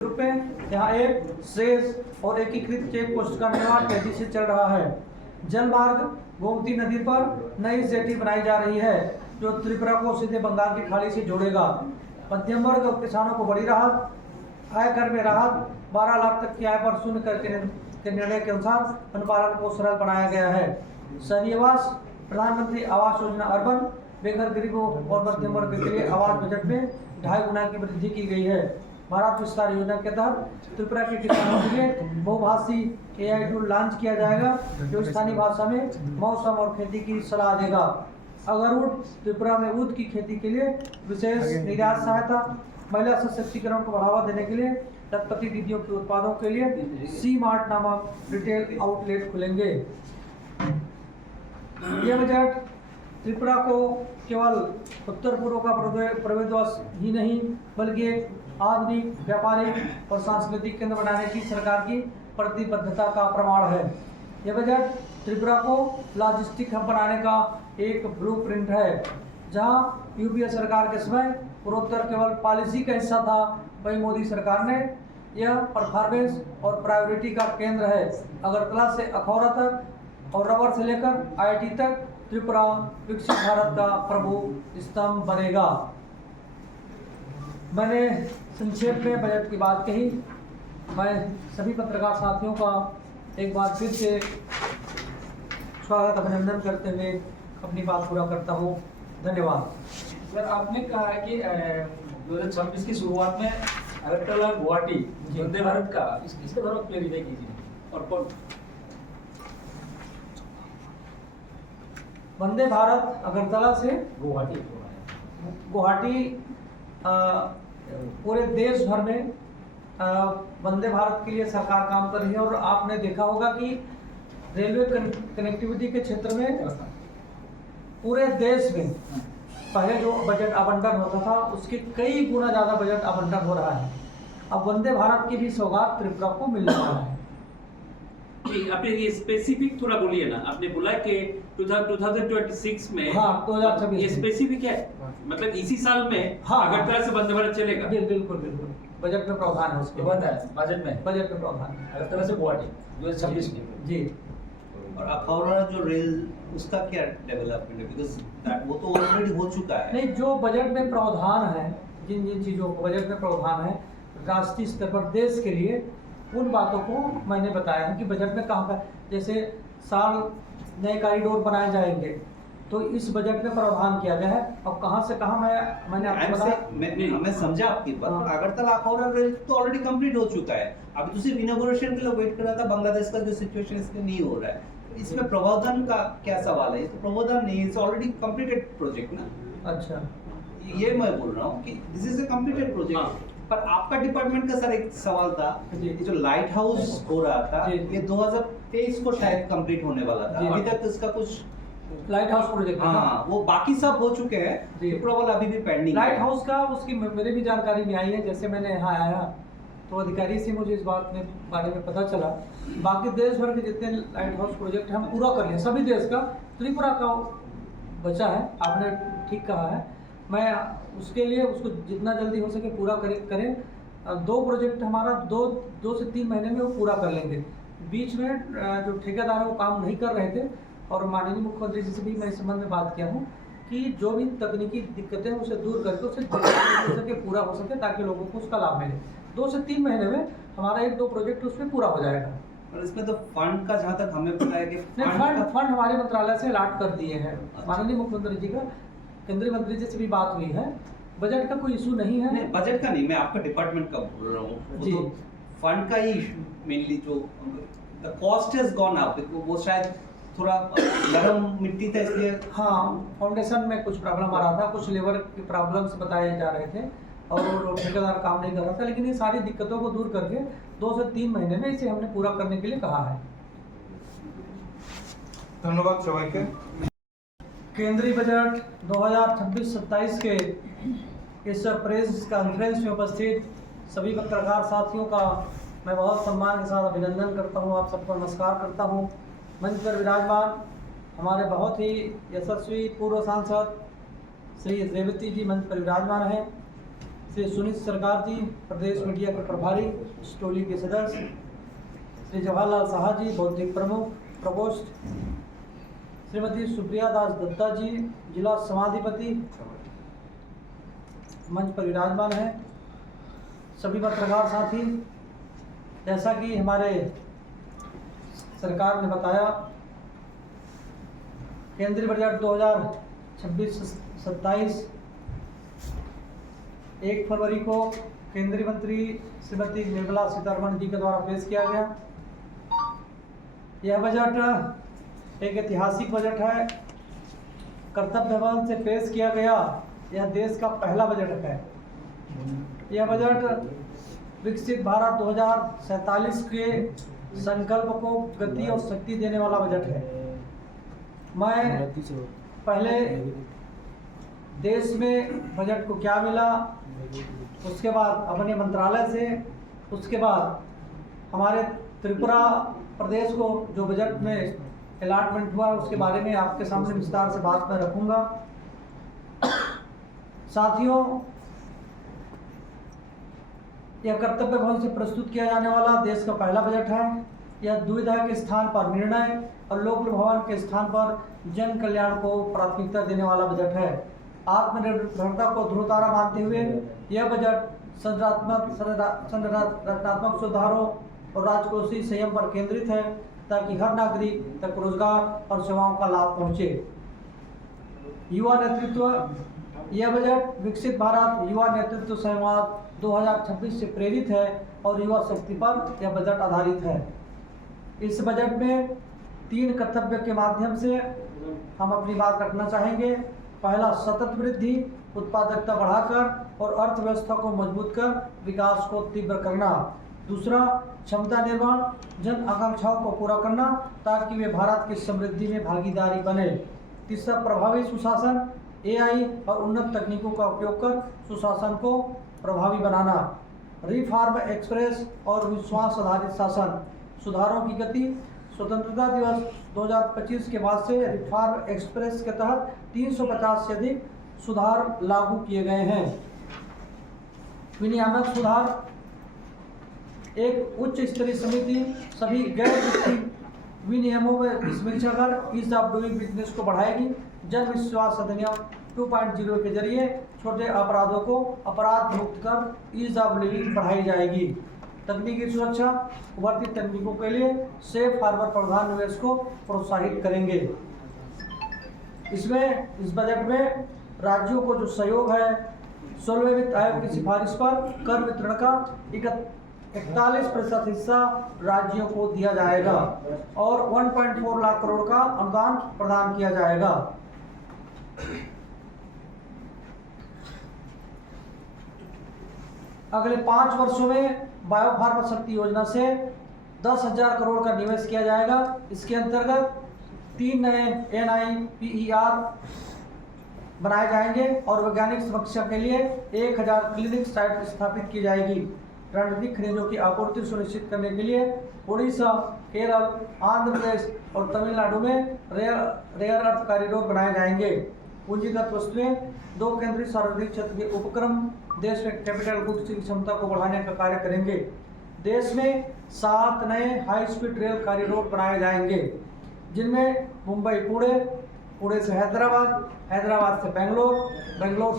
रुपए यहाँ एक सेज और एकीकृत चेक पोस्ट का निर्माण तेजी से चल रहा है। जल मार्ग गोमती नदी पर नई जेटी बनाई जा रही है जो त्रिपुरा को सीधे बंगाल की खाड़ी से जोड़ेगा। मध्यम वर्ग और किसानों को बड़ी राहत, आयकर में राहत, 12 लाख तक की आय पर शून्य कर के निर्णय के अनुसार अनुपालन को सरल बनाया गया है। शहरी आवास, प्रधानमंत्री आवास योजना अर्बन, बेघर गरीबों और मध्यम वर्ग के लिए आवास बजट में 2.5 गुना की वृद्धि की गई है। भारत विस्तार योजना के तहत त्रिपुरा के किसानों के लिए बहुभाषी AI टूल लॉन्च किया जाएगा जो स्थानीय भाषा में मौसम और खेती की सलाह देगा। अगरवुड त्रिपुरा में ऊद की खेती के लिए विशेष निर्यात सहायता, महिला सशक्तिकरण को बढ़ावा देने के लिए लखपति दीदियों के उत्पादों के लिए सी मार्ट नामक रिटेल आउटलेट खुलेंगे। यह बजट त्रिपुरा को केवल उत्तर पूर्व का प्रवेश ही नहीं बल्कि आधुनिक, व्यापारिक और सांस्कृतिक केंद्र बनाने की सरकार की प्रतिबद्धता का प्रमाण है। यह बजट त्रिपुरा को लॉजिस्टिक हब बनाने का एक ब्लूप्रिंट है। जहां UPA सरकार के समय पूर्वोत्तर केवल पॉलिसी का हिस्सा था, वहीं मोदी सरकार ने यह परफॉर्मेंस और प्रायोरिटी का केंद्र है। अगरतला से अखौरा तक और रबर से लेकर IIT तक त्रिपुरा विकसित भारत का प्रमुख स्तंभ बनेगा। मैंने संक्षेप में बजट की बात कही। मैं सभी पत्रकार साथियों का एक बार फिर से स्वागत अभिनंदन करते हुए अपनी बात पूरा करता हूँ। धन्यवाद। सर, आपने कहा है कि 2026 की शुरुआत में अगरतला गुवाहाटी वंदे भारत का इसके बारे में क्लियर कीजिए। और वंदे भारत अगरतला से गुवाहाटी पूरे देश भर में वंदे भारत के लिए सरकार काम कर रही है। और आपने देखा होगा कि रेलवे कनेक्टिविटी के क्षेत्र में पूरे देश में पहले जो बजट आवंटन होता था उसके कई गुना ज़्यादा बजट आवंटन हो रहा है। अब वंदे भारत की भी सौगात त्रिपुरा को मिलने वाला है। आपने ये स्पेसिफिक थोड़ा बोलिए ना। आपने बोला कि 2026 में, हाँ 2026 ये स्पेसिफिक है, मतलब इसी साल में अगरतला से वंदे भारत चलेगा। बिल्कुल बजट में प्रावधान है उसके बाद बजट में प्रावधान है अगरतला से गुवाहाटी 2026 में। जी। और अखौरा जो रेल उसका क्या डेवलपमेंट है, बिकॉज वो तो ऑलरेडी हो चुका है। नहीं, जो बजट में प्रावधान है, जिन चीज़ों को बजट में प्रावधान है राष्ट्रीय स्तर पर देश के लिए, उन बातों को मैंने बताया है कि बजट में कहाँ पर जैसे साल नए कॉरिडोर बनाए जाएंगे तो इस बजट में प्रावधान किया गया है। और कहाँ से कहाँ मैंने आपको बताया। मैं समझा आपकी बात। अगरतला अखौरा रेल तो ऑलरेडी कंप्लीट हो चुका है। अभी तो सिर्फ इनॉग्रेशन के लिए वेट कर रहा था। बांग्लादेश का जो सिचुएशन इसमें नहीं हो रहा है, इसमें प्रावधान का क्या सवाल है? तो प्रावधान नहीं, इट्स ऑलरेडी कंप्लीटेड प्रोजेक्ट ना। अच्छा, ये मैं बोल रहा हूँ कि this is a completed project. पर आपका डिपार्टमेंट का सर एक सवाल था, ये जो लाइट हाउस हो रहा था ये 2023 को शायद कंप्लीट होने वाला था। अभी तक इसका कुछ लाइट हाउस प्रोजेक्ट, हाँ वो बाकी सब हो चुके हैं, अप्रूवल अभी भी पेंडिंग। लाइट हाउस का उसकी मेरे भी जानकारी में आई है। जैसे मैंने यहाँ आया तो अधिकारी से मुझे इस बात में बारे में पता चला। बाकी देश भर के जितने लाइट हाउस प्रोजेक्ट हम पूरा कर लिए, सभी देश का, त्रिपुरा का बचा है। आपने ठीक कहा है। मैं उसके लिए उसको जितना जल्दी हो सके पूरा करें। 2 प्रोजेक्ट हमारा 2 से 3 महीने में वो पूरा कर लेंगे। बीच में जो ठेकेदार है वो काम नहीं कर रहे थे और माननीय मुख्यमंत्री जी से भी मैं इस संबंध में बात किया हूँ कि जो भी तकनीकी दिक्कतें हैं उसे दूर करके उसे हो सके पूरा हो सके ताकि लोगों को उसका लाभ मिले। 2 से 3 महीने में हमारा 1-2 प्रोजेक्ट उसमें पूरा हो जाएगा। और इसमें तो फंड का जहाँ तक हमें पता है कि फंड हमारे मंत्रालय से अलॉट कर दिए हैं। माननीय मुख्यमंत्री जी का केंद्रीय मंत्री जी से भी बात हुई है। बजट का कोई इशू नहीं है। नहीं, बजट का नहीं, मैं आपका डिपार्टमेंट का बोल रहा हूँ। जी, तो फंड का ही मेनली जो the cost has gone up, वो शायद थोड़ा गरम मिट्टी था इसलिए। हाँ, फाउंडेशन में कुछ प्रॉब्लम आ रहा था, कुछ लेबर की प्रॉब्लम्स बताए जा रहे थे और ठेकेदार काम नहीं कर रहा था। लेकिन ये सारी दिक्कतों को दूर करके 2 से 3 महीने में इसे हमने पूरा करने के लिए कहा है। धन्यवाद सभी के। केंद्रीय बजट 2026-27 के इस प्रेस कॉन्फ्रेंस में उपस्थित सभी पत्रकार साथियों का मैं बहुत सम्मान के साथ अभिनंदन करता हूं। आप सबको नमस्कार करता हूं। मंच पर विराजमान हमारे बहुत ही यशस्वी पूर्व सांसद श्री रेवती जी मंच पर विराजमान हैं। श्री सुनीत सरकार जी, प्रदेश मीडिया के प्रभारी, इस टोली के सदस्य, श्री जवाहरलाल साहा जी, बौद्धिक प्रमुख प्रकोष्ठ, श्रीमती सुप्रिया दास दत्ता जी, जिला समाधिपति, मंच पर विराजमान है, सभी पत्रकार साथी। जैसा कि हमारे सरकार ने बताया, केंद्रीय बजट 2026-27 1 फरवरी को केंद्रीय मंत्री श्रीमती निर्मला सीतारमण जी के द्वारा पेश किया गया। यह बजट एक ऐतिहासिक बजट है। कर्तव्य भवन से पेश किया गया यह देश का पहला बजट है। यह बजट विकसित भारत 2047 के संकल्प को गति और शक्ति देने वाला बजट है। मैं पहले देश में बजट को क्या मिला, उसके बाद अपने मंत्रालय से, उसके बाद हमारे त्रिपुरा प्रदेश को जो बजट में अलॉटमेंट हुआ है उसके बारे में आपके सामने विस्तार से बात मैं रखूंगा। साथियों, यह कर्तव्य भवन से प्रस्तुत किया जाने वाला देश का पहला बजट है। यह दुविधा के स्थान पर निर्णय और लोक भवन के स्थान पर जन कल्याण को प्राथमिकता देने वाला बजट है। आत्मनिर्भरता को ध्रुवतारा मानते हुए यह बजट संरचनात्मक सुधारों और राजकोषीय संयम पर केंद्रित है ताकि हर नागरिक तक रोजगार और सेवाओं का लाभ पहुंचे। युवा नेतृत्व, यह बजट विकसित भारत युवा नेतृत्व संवाद 2026 से प्रेरित है और युवा शक्ति पर यह बजट आधारित है। इस बजट में 3 कर्तव्य के माध्यम से हम अपनी बात रखना चाहेंगे। पहला, सतत वृद्धि, उत्पादकता बढ़ाकर और अर्थव्यवस्था को मजबूत कर विकास को तीव्र करना। दूसरा, क्षमता निर्माण, जन आकांक्षाओं को पूरा करना ताकि वे भारत की समृद्धि में भागीदारी बने। तीसरा, प्रभावी सुशासन, एआई और उन्नत तकनीकों का उपयोग कर सुशासन को प्रभावी बनाना। रिफॉर्म एक्सप्रेस और विश्वास आधारित शासन, सुधारों की गति। स्वतंत्रता दिवस 2025 के बाद से रिफॉर्म एक्सप्रेस के तहत 350 से अधिक सुधार लागू किए गए हैं। विनियामक सुधार, एक उच्च स्तरीय समिति सभी गैर वित्तीय विनियमों में समीक्षा कर ईज ऑफ डूइंग बिजनेस को बढ़ाएगी। जन विश्वास अधिनियम 2.0 के जरिए छोटे अपराधों को अपराध मुक्त कर ईज ऑफ लिविंग बढ़ाई जाएगी। तकनीकी सुरक्षा, उभरती तकनीकों के लिए सेफ हार्बर प्रावधान निवेश को प्रोत्साहित करेंगे। इस बजट में राज्यों को जो सहयोग है, 16वें वित्त आयोग की सिफारिश पर कर वितरण का 41% हिस्सा राज्यों को दिया जाएगा और 1.4 लाख करोड़ का अनुदान प्रदान किया जाएगा। अगले 5 वर्षों में बायोफार्मा शक्ति योजना से 10,000 करोड़ का निवेश किया जाएगा। इसके अंतर्गत 3 नए NIPER बनाए जाएंगे और वैज्ञानिक सुरक्षा के लिए 1000 क्लिनिक साइट स्थापित की जाएगी। रणनीतिक खनिजों की आपूर्ति सुनिश्चित करने के लिए उड़ीसा, केरल, आंध्र प्रदेश और तमिलनाडु में रेयर अर्थ कॉरिडोर बनाए जाएंगे। पूंजीगत वस्तुएं, 2 केंद्रीय सार्वजनिक क्षेत्र के उपक्रम देश में कैपिटल गुड्स की क्षमता को बढ़ाने का कार्य करेंगे। देश में 7 नए हाई स्पीड रेल कॉरिडोर बनाए जाएंगे, जिनमें मुंबई पुणे, पुणे से हैदराबाद, हैदराबाद से बेंगलोर, बेंगलोर से